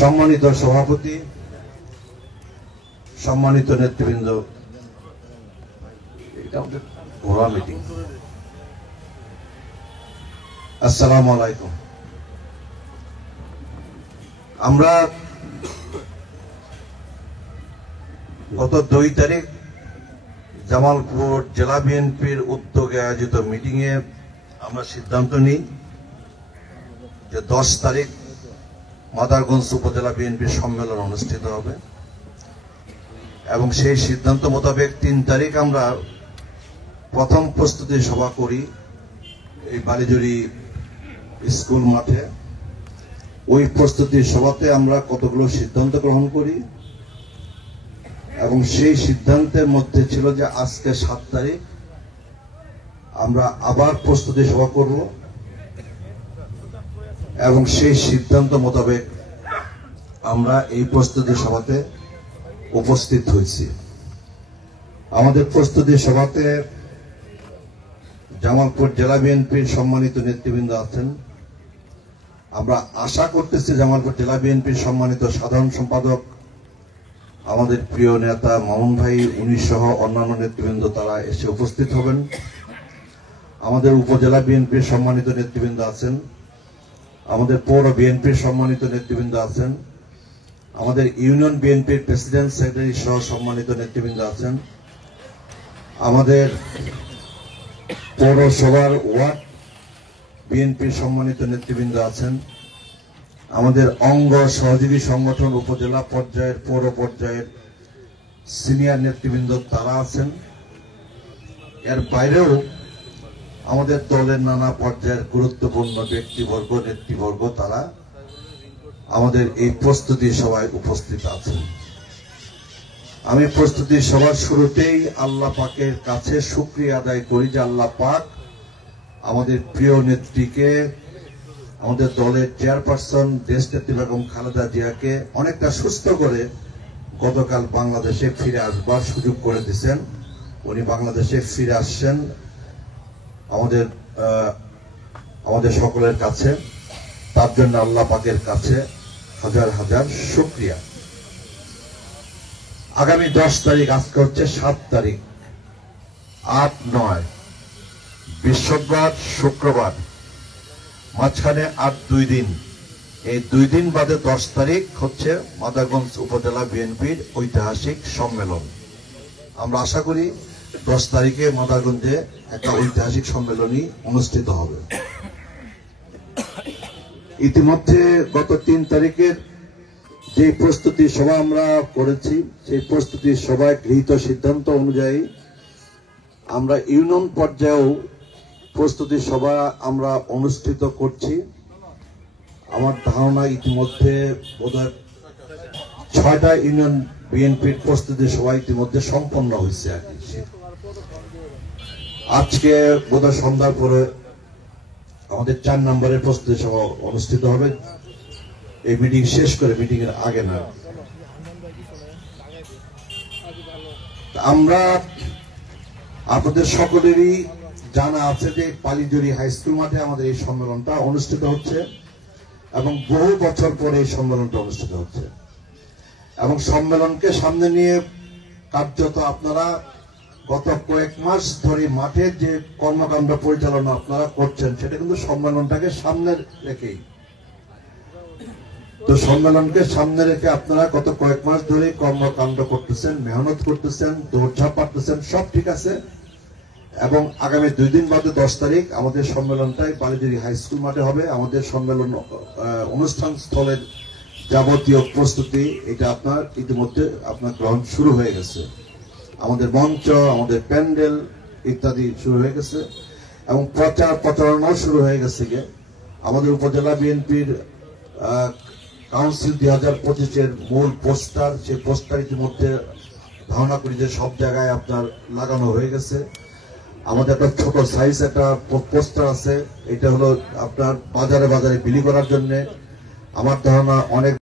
সম্মানিত সভাপতি, সম্মানিত নেতৃবৃন্দ, এটা আমাদের ঘোরা মিটিং। আসসালামু আলাইকুম। আমরা গত 2 তারিখ জামালপুর জেলা বিএনপির উদ্যোগে আয়োজিত মিটিং এ আমরা সিদ্ধান্ত নিই যে 10 তারিখ মাদারগঞ্জ উপজেলা বিএনপির সম্মেলন অনুষ্ঠিত হবে এবং সেই সিদ্ধান্ত মোতাবেক 3 তারিখ আমরা প্রথম প্রস্তুতি সভা করি এই বালিজুরি স্কুল মাঠে। ওই প্রস্তুতি সভাতে আমরা কতগুলো সিদ্ধান্ত গ্রহণ করি এবং সেই সিদ্ধান্তের মধ্যে ছিল যে আজকে 7 তারিখ আমরা আবার প্রস্তুতি সভা করব এবং সেই সিদ্ধান্ত মোতাবেক আমরা এই প্রস্তুতি সভাতে উপস্থিত হয়েছি। আমাদের প্রস্তুতি সভাতে জামালপুর জেলা বিএনপির সম্মানিত নেতৃবৃন্দ আছেন। আমরা আশা করতেছি জামালপুর জেলা বিএনপির সম্মানিত সাধারণ সম্পাদক আমাদের প্রিয় নেতা মামুন ভাই উনি সহ অন্যান্য নেতৃবৃন্দ তারা এসে উপস্থিত হবেন। আমাদের উপজেলা বিএনপির সম্মানিত নেতৃবৃন্দ আছেন, আমাদের পৌর বিএনপির সম্মানিত নেতৃবৃন্দ আছেন, আমাদের ইউনিয়ন বিএনপির প্রেসিডেন্ট সেক্রেটারি সহ সম্মানিত নেতৃবৃন্দ আছেন, আমাদের পৌরসভার ওয়ার্ড বিএনপির সম্মানিত নেতৃবৃন্দ আছেন, আমাদের অঙ্গ সহযোগী সংগঠন উপজেলা পর্যায়ের পৌর পর্যায়ের সিনিয়র নেতৃবৃন্দ তারা আছেন। এর বাইরেও আমাদের দলের নানা পর্যায়ের গুরুত্বপূর্ণ ব্যক্তিবর্গ নেতৃবর্গ তারা আমাদের এই প্রস্তুতি সভায় উপস্থিত আছেন। আমি প্রস্তুতি সভার শুরুতেই আল্লাহ পাকের কাছে শুকরিয়া আদায় করি যে আল্লাহ পাক আমাদের প্রিয় নেত্রীকে, আমাদের দলের চেয়ারপারসন দেশনেত্রী বেগম খালেদা জিয়াকে অনেকটা সুস্থ করে গতকাল বাংলাদেশে ফিরে আসবার সুযোগ করে দিয়েছেন। উনি বাংলাদেশে ফিরে আসছেন আমাদের সকলের কাছে, তার জন্য আল্লাহ পাকের কাছে হাজার হাজার শুকরিয়া। আগামী 10 তারিখ, আজকে হচ্ছে 7 তারিখ, 8, 9 বৃহস্পতিবার শুক্রবার, মাঝখানে আর 2 দিন। এই 2 দিন বাদে 10 তারিখ হচ্ছে মাদারগঞ্জ উপজেলা বিএনপির ঐতিহাসিক সম্মেলন। আমরা আশা করি 10 তারিখে মাদারগঞ্জে একটা ঐতিহাসিক সম্মেলনী অনুষ্ঠিত হবে। ইতিমধ্যে গত 3 তারিখের যে প্রস্তুতি সভা আমরা করেছি সেই প্রস্তুতি সভায় গৃহীত সিদ্ধান্ত অনুযায়ী আমরা ইউনিয়ন পর্যায়েও প্রস্তুতি সভা আমরা অনুষ্ঠিত করছি। আমার ধারণা ইতিমধ্যে বোধহয় 6টা ইউনিয়ন বিএনপির প্রস্তুতি সভা ইতিমধ্যে সম্পন্ন হয়েছে। আজকে বোধহয় সন্ধ্যার পরে আমাদের 4 নম্বরের প্রস্তুতি সভা অনুষ্ঠিত হবে, এই মিটিং শেষ করে, মিটিং এর আগে না। আমরা আপনাদের সকলেরই জানা আছে যে বালিজুরি হাই স্কুল মাঠে আমাদের এই সম্মেলনটা অনুষ্ঠিত হচ্ছে এবং বহু বছর পরে এই সম্মেলনটা অনুষ্ঠিত হচ্ছে এবং সম্মেলনকে সামনে নিয়ে কার্যত আপনারা গত কয়েক মাস ধরে মাঠে যে কর্মকাণ্ড পরিচালনা আপনারা করছেন সেটা কিন্তু সম্মেলনটাকে সামনে রেখেই। তো সম্মেলনকে সামনে রেখে আপনারা গত কয়েক মাস ধরে কর্মকাণ্ড করতেছেন, মেহনত করতেছেন, দৌড়ঝাঁপ পারতেছেন, সব ঠিক আছে। এবং আগামী 2 দিন বাদে 10 তারিখ আমাদের সম্মেলনটাই বালিজুরি হাই স্কুল মাঠে হবে। আমাদের সম্মেলন অনুষ্ঠান স্থলের যাবতীয় প্রস্তুতি এটা আপনার ইতিমধ্যে আপনার গ্রহণ শুরু হয়ে গেছে। আমাদের মঞ্চ, আমাদের প্যান্ডেল ইত্যাদি শুরু হয়ে গেছে এবং প্রচার প্রচারণাও শুরু হয়ে গেছে। আমাদের উপজেলা বিএনপির কাউন্সিল 2025-এর মূল পোস্টার, সেই পোস্টার ইতিমধ্যে ধারণা করি যে সব জায়গায় আপনার লাগানো হয়ে গেছে। আমাদের একটা ছোট সাইজ একটা পোস্টার আছে, এটা হলো আপনার বাজারে বাজারে বিলি করার জন্য। আমার ধারণা অনেক